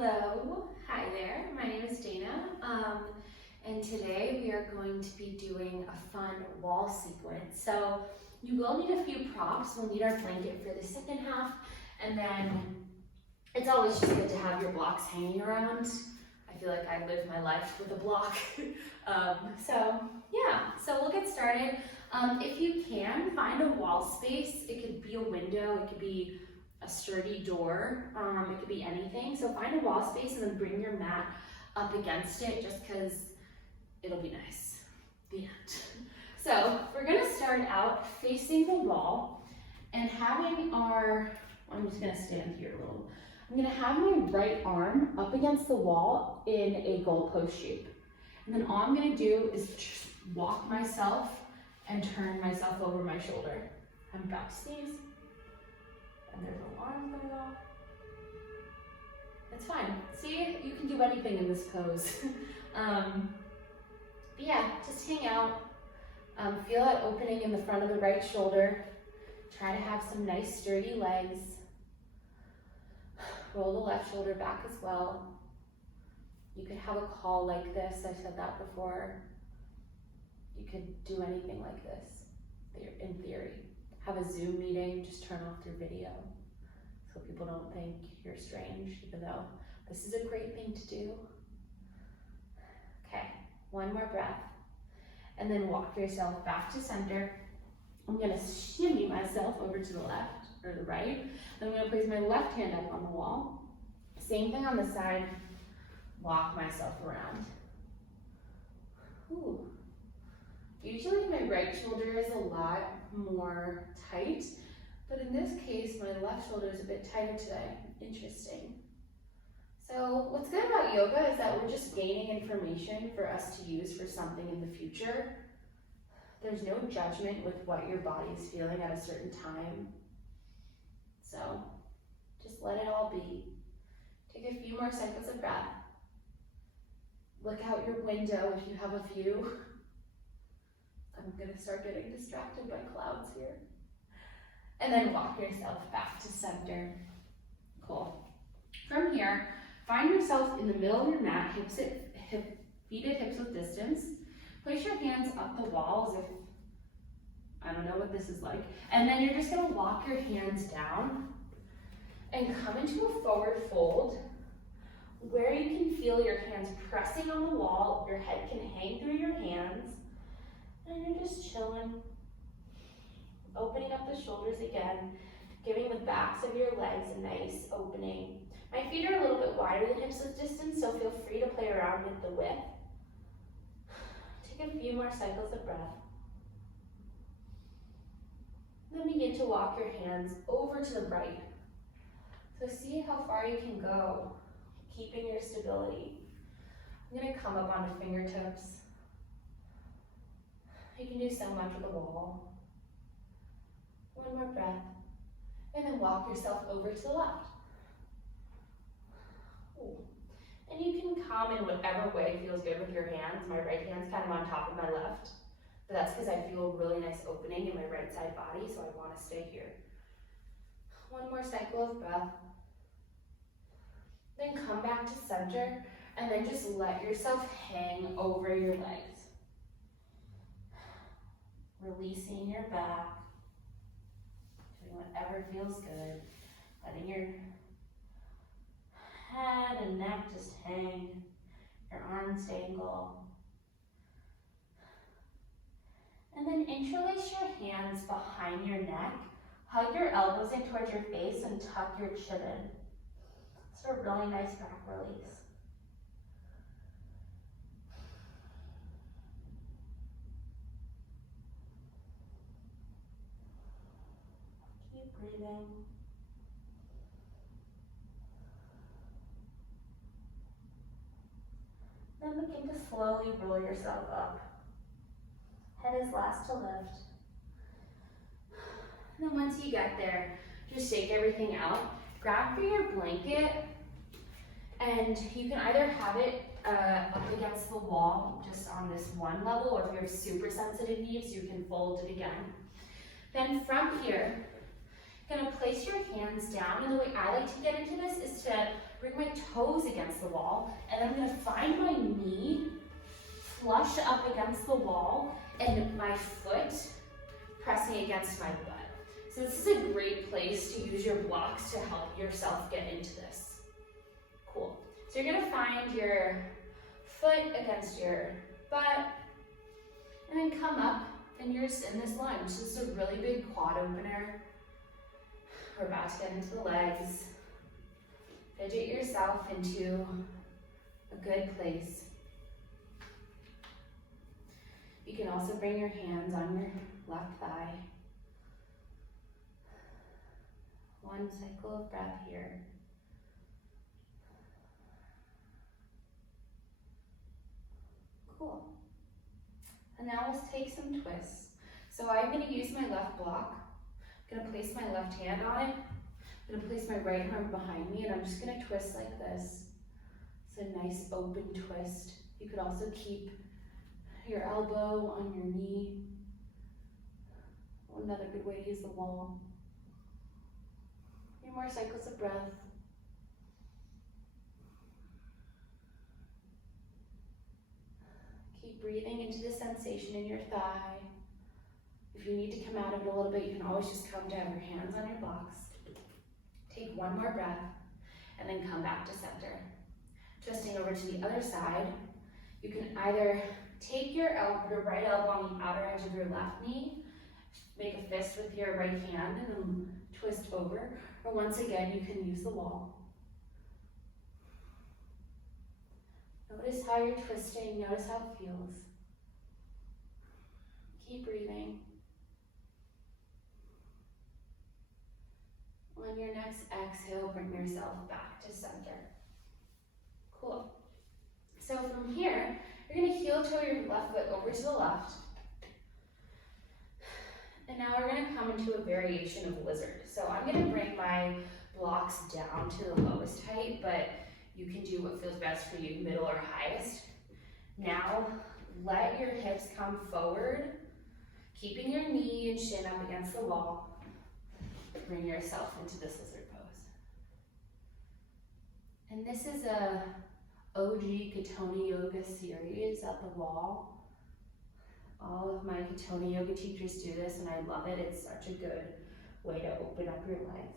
Hello, hi there, my name is Dana, and today we are going to be doing a fun wall sequence. So you will need a few props. We'll need our blanket for the second half, and then it's always just good to have your blocks hanging around. I feel like I live my life with a block. So we'll get started. If you can, find a wall space. It could be a window, it could be a sturdy door, it could be anything. So find a wall space and then bring your mat up against it just because it'll be nice. The end. So we're gonna start out facing the wall and having I'm just gonna stand here a little. I'm gonna have my right arm up against the wall in a goalpost shape. And then all I'm gonna do is just walk myself and turn myself over my shoulder. I'm about to sneeze. And there's alarm going off. It's fine. See, you can do anything in this pose. But yeah, just hang out. Feel that opening in the front of the right shoulder. Try to have some nice sturdy legs. Roll the left shoulder back as well. You could have a call like this. I said that before. You could do anything like this, in theory. Have a Zoom meeting, just turn off your video so people don't think you're strange, even though this is a great thing to do. Okay, one more breath. And then walk yourself back to center. I'm gonna shimmy myself over to the left or the right. Then I'm gonna place my left hand up on the wall. Same thing on the side. Walk myself around. Ooh. Usually my right shoulder is a lot more tight, but in this case, my left shoulder is a bit tighter today. Interesting. So what's good about yoga is that we're just gaining information for us to use for something in the future. There's no judgment with what your body is feeling at a certain time. So just let it all be. Take a few more cycles of breath. Look out your window if you have a few. I'm gonna start getting distracted by clouds here. And then walk yourself back to center. Cool. From here, find yourself in the middle of your mat, feet at hips width distance. Place your hands up the wall as if, I don't know what this is like. And then you're just gonna walk your hands down and come into a forward fold where you can feel your hands pressing on the wall, your head can hang through your hands, and you're just chilling, opening up the shoulders again, giving the backs of your legs a nice opening. My feet are a little bit wider than hips width distance, so feel free to play around with the width. Take a few more cycles of breath. Then begin to walk your hands over to the right. So see how far you can go, keeping your stability. I'm gonna come up onto fingertips. You can do so much with the wall. One more breath. And then walk yourself over to the left. Ooh. And you can come in whatever way feels good with your hands. My right hand's kind of on top of my left, but that's because I feel a really nice opening in my right side body, so I want to stay here. One more cycle of breath. Then come back to center, and then just let yourself hang over your legs. Releasing your back, doing whatever feels good, letting your head and neck just hang, your arms dangle. And then interlace your hands behind your neck, hug your elbows in towards your face and tuck your chin in. It's a really nice back release. Keep breathing. Then begin to slowly roll yourself up. Head is last to lift. And then once you get there, just shake everything out. Grab for your blanket, and you can either have it up against the wall, just on this one level, or if you have super sensitive knees, you can fold it again. Then from here, you're gonna place your hands down, and the way I like to get into this is to bring my toes against the wall, and I'm gonna find my knee flush up against the wall and my foot pressing against my butt. So this is a great place to use your blocks to help yourself get into this. Cool. So you're gonna find your foot against your butt, and then come up, and you're just in this lunge. This is a really big quad opener. We're about to get into the legs. Fidget yourself into a good place. You can also bring your hands on your left thigh. One cycle of breath here. Cool. And now let's take some twists. So I'm going to use my left block. I'm going to place my left hand on it. I'm going to place my right arm behind me, and I'm just going to twist like this. It's a nice open twist. You could also keep your elbow on your knee. Another good way to use the wall. 3 more cycles of breath. Keep breathing into the sensation in your thigh. If you need to come out of it a little bit, you can always just come down, your hands on your blocks. Take 1 more breath, and then come back to center. Twisting over to the other side, you can either take your right elbow on the outer edge of your left knee, make a fist with your right hand, and then twist over, or once again, you can use the wall. Notice how you're twisting, notice how it feels. Keep breathing. On your next exhale, bring yourself back to center. Cool. So from here, you're gonna heel toe your left foot over to the left. And now we're gonna come into a variation of lizard. So I'm gonna bring my blocks down to the lowest height, but you can do what feels best for you, middle or highest. Now, let your hips come forward, keeping your knee and shin up against the wall. Bring yourself into this lizard pose. And this is a OG Katoni Yoga series at the wall. All of my Katoni Yoga teachers do this, and I love it. It's such a good way to open up your legs.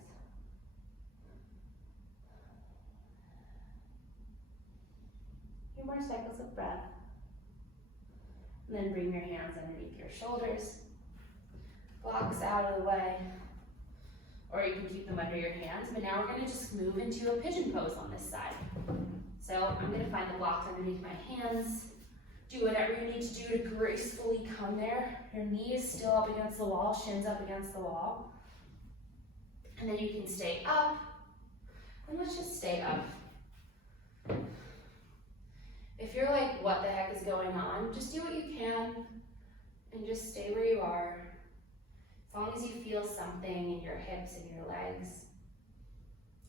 Few more cycles of breath. And then bring your hands underneath your shoulders. Blocks out of the way. Or you can keep them under your hands, but now we're gonna just move into a pigeon pose on this side. So I'm gonna find the blocks underneath my hands. Do whatever you need to do to gracefully come there. Your knees still up against the wall, shins up against the wall. And then you can stay up. And let's just stay up. If you're like, what the heck is going on? Just do what you can and just stay where you are. As long as you feel something in your hips and your legs,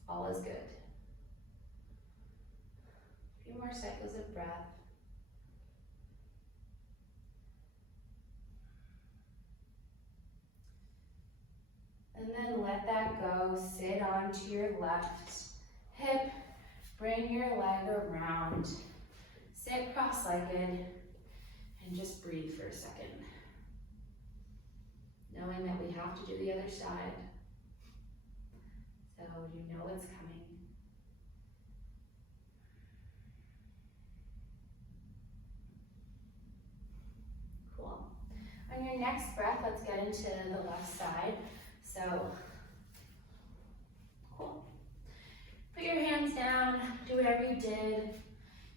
all is good. A few more cycles of breath. And then let that go. Sit onto your left hip. Bring your leg around. Sit cross-legged and just breathe for a second. Knowing that we have to do the other side. So you know what's coming. Cool. On your next breath, let's get into the left side. So, cool. Put your hands down, do whatever you did.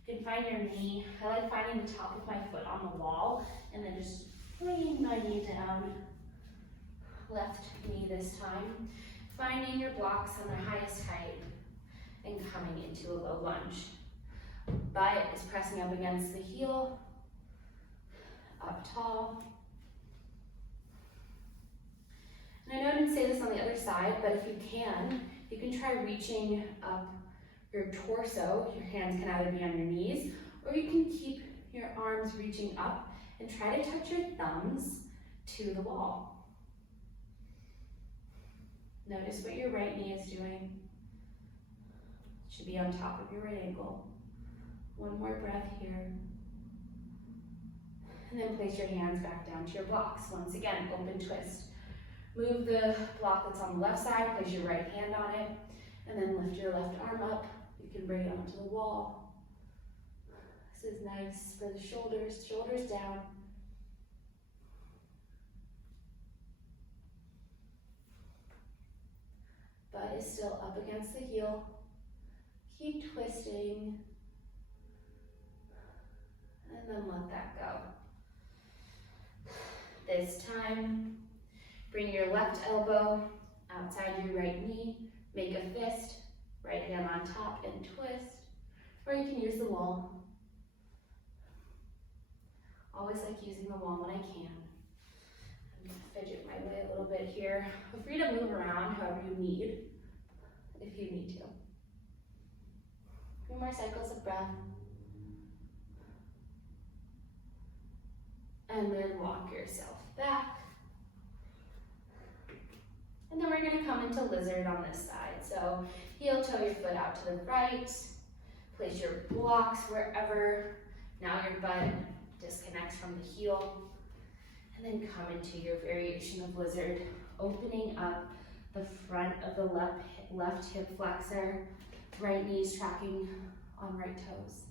You can find your knee. I like finding the top of my foot on the wall and then just bringing my knee down. Left knee this time. Finding your blocks on their highest height and coming into a low lunge. Butt is pressing up against the heel. Up tall. And I know I didn't say this on the other side, but if you can try reaching up your torso. Your hands can either be on your knees, or you can keep your arms reaching up and try to touch your thumbs to the wall. Notice what your right knee is doing. should be on top of your right ankle. One more breath here. And then place your hands back down to your blocks. Once again, open twist. Move the block that's on the left side, place your right hand on it, and then lift your left arm up. You can bring it onto the wall. This is nice for the shoulders, shoulders down. Butt is still up against the heel. Keep twisting. And then let that go. This time, bring your left elbow outside your right knee. Make a fist, right hand on top and twist. Or you can use the wall. Always like using the wall when I can. I'm gonna fidget my way a little bit here. Feel free to move around however you need, if you need to. 3 more cycles of breath. And then walk yourself back. And then we're gonna come into lizard on this side. So heel toe your foot out to the right. Place your blocks wherever. Now your butt disconnects from the heel. And then come into your variation of lizard, opening up the front of the left hip flexor, right knees tracking on right toes.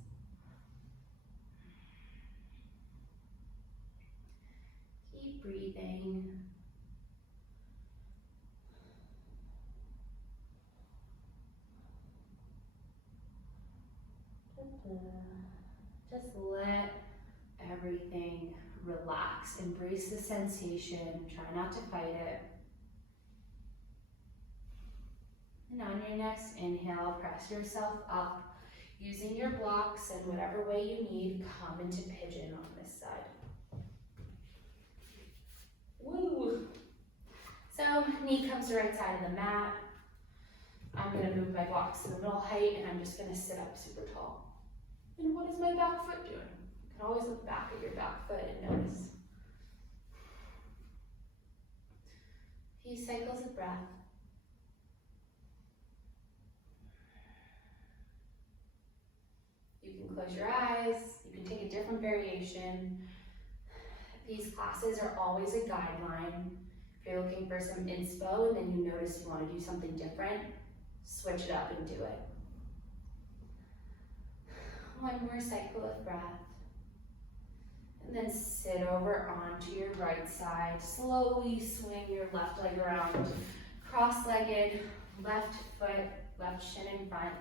Keep breathing. Just let everything relax. Embrace the sensation. Try not to fight it. And on your next inhale, press yourself up. Using your blocks and whatever way you need, come into pigeon on this side. Woo! So knee comes to right side of the mat. I'm gonna move my blocks to the middle height and I'm just gonna sit up super tall. And what is my back foot doing? You can always look back at your back foot and notice. A few cycles of breath. You can close your eyes. You can take a different variation. These classes are always a guideline. If you're looking for some inspo and then you notice you want to do something different, switch it up and do it. One more cycle of breath. And then sit over onto your right side. Slowly swing your left leg around. Cross-legged, left foot, left shin in front.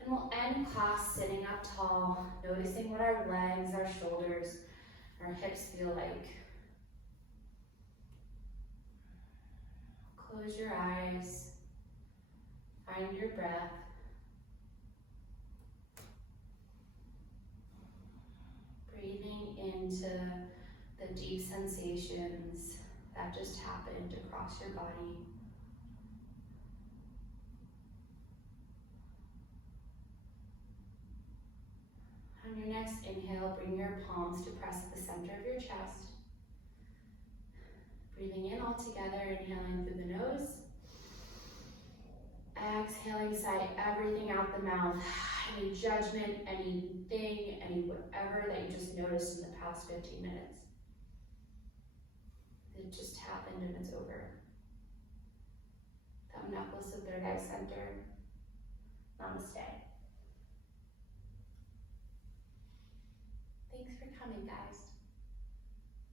And we'll end class sitting up tall, noticing what our legs, our shoulders, our hips feel like. Close your eyes. Find your breath. Breathing into the deep sensations that just happened across your body. On your next inhale, bring your palms to press at the center of your chest. Breathing in all together, inhaling through the nose. Exhaling, sigh everything out the mouth. Any judgment, anything, any whatever that you just noticed in the past 15 minutes. It just happened and it's over. Thumb knuckles to third eye center. Namaste. Thanks for coming, guys.